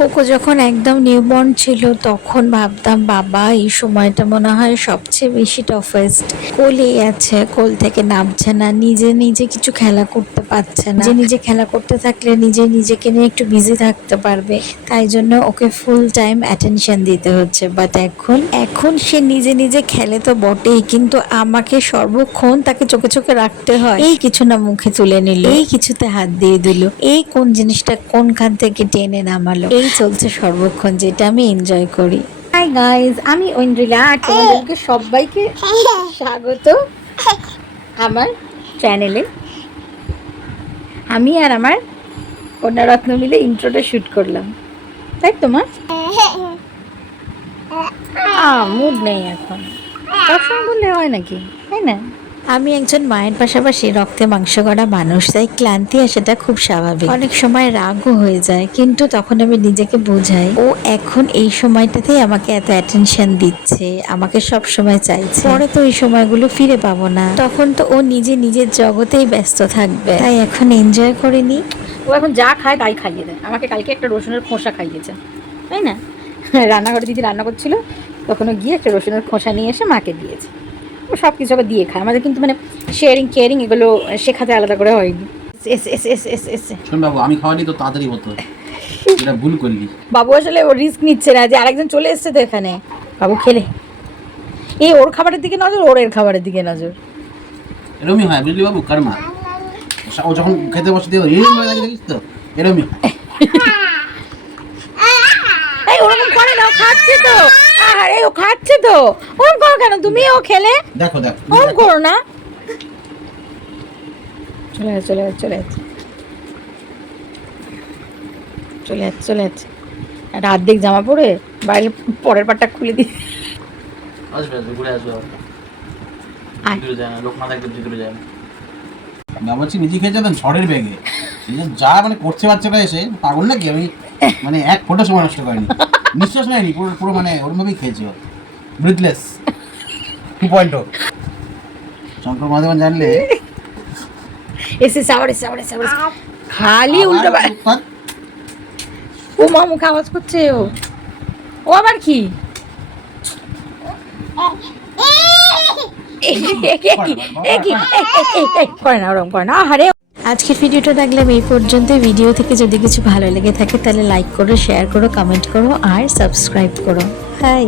Cocoa যখন একদম newborn ছিল তখন ভাবতাম বাবা এই সময়টা মনে হয় সবচেয়ে বেশি টাফেস্ট। কোলেই আছে, কোল থেকে নামছে না, নিজে নিজে কিছু খেলা করতে পারছে না। নিজে নিজে খেলা করতে থাকলে নিজে নিজেকে নিয়ে একটু বিজি থাকতে পারবে, তাই জন্য ওকে ফুল টাইম অ্যাটেনশন দিতে হচ্ছে। বাট এখন সে নিজে নিজে খেলে তো বটেই, কিন্তু আমাকে সর্বক্ষণ তাকে চোখে চোখে রাখতে হয়। এই কিছু না মুখে তুলে নিল, এই কিছুতে হাত দিয়ে দিল, এই কোন জিনিসটা কোনখান থেকে টেনে নামালো, এই চলছে সর্বক্ষণ, যেটা আমি এনজয় করি। হাই গাইজ, আমি ঐন্দ্রিলা আর তোমাদেরকে সবাইকে স্বাগত আমার চ্যানেলে। আমি আর আমার কন্যারত্ন মিলে ইন্ট্রোটা শুট করলাম, তাই তোমার মুড নেই এখন, সবসময় বললে হয় নাকি, তাই না? আমি একজন মায়ের পাশাপাশি রক্তে মাংস গড়া মানুষ, তাই ক্লান্তি আসাটা খুব স্বাভাবিক। অনেক সময় রাগও হয়ে যায়, কিন্তু তখন আমি নিজেকে বোঝাই ও এখন এই সময়টাতেই আমাকে এত অ্যাটেনশন দিচ্ছে, আমাকে সব সময় চাইছে, পরে তো এই সময়গুলো ফিরে পাবো না, তখন তো ও নিজে নিজের জগতেই ব্যস্ত থাকবে, তাই এখন এনজয় করে নি। ও এখন যা খায় তাই খাইয়ে দেয় আমাকে। কালকে একটা রসুনের খোসা খাইয়েছে, তাই না? রান্নাঘরে দিদি রান্না করছিল, তখনও গিয়ে একটা রসুনের খোসা নিয়ে এসে মাকে দিয়েছে। ও সব কিছু ওকে দিয়ে খায়। আমাদের কিন্তু মানে শেয়ারিং কেয়ারিং এগুলো শেখাতে আলাদা করে হয়নি। শোন বাবু, আমি খাওয়ানি তো তাড়াতাড়ি হতো, এটা ভুল করলি। বাবু আসলে ও রিস্ক নিচ্ছে না যে আরেকজন চলে এসছে তো এখানে। বাবু খেলে এই ওর খাবারের দিকে নজর, ওর এর খাবারের দিকে নজর, এরমই হয় বুঝলি বাবু, কারমা। ও যখন খেতে বসে দিয়ে এরম হয়ে লাগে, দেখিস তো, এরমই হয়। এই ওরকম করে না, ও খাচ্ছে তো, আরে ও খাচ্ছে তো, ওরকম করো কেন তুমি? ও খেলে দেখো ওরকম করো না। চলে যাচ্ছে চলে যাচ্ছে চলে যাচ্ছে চলে যাচ্ছে চলে যাচ্ছে। একটা অর্ধেক জামা পরে বাইরে পরের পাটটা খুলে দিই। আসবে ঘুরে আসবে, ভিতরে যায় না, লোক না থাকলে ভিতরে যায় না। বাবাচ্ছি নিজে খেয়েছে দেন ঝড়ের বেগে, যা মানে করছে বাচ্চাটা এসে, পাগল নাকি? আমি মানে এক ফোঁটা সময় নষ্ট করিনি, নিঃশ্বাস নেয়নি, পুরো পুরো মানে ওরমভাবেই খেয়েছি, ব্রিথলেস 2.0। শঙ্কর মহাদেবন জানলে এসে সাবার এসে সাবার এসে খালি উল্টো ও মা মুখে আওয়াজ করছে। ও আবার কি করে না, ওরকম করে না। আরে আজকের ভিডিওটা দেখলাম এই পর্যন্ত। ভিডিও থেকে যদি কিছু ভালো লেগে থাকে তাহলে লাইক করো, শেয়ার করো, কমেন্ট করো আর সাবস্ক্রাইব করো। হাই।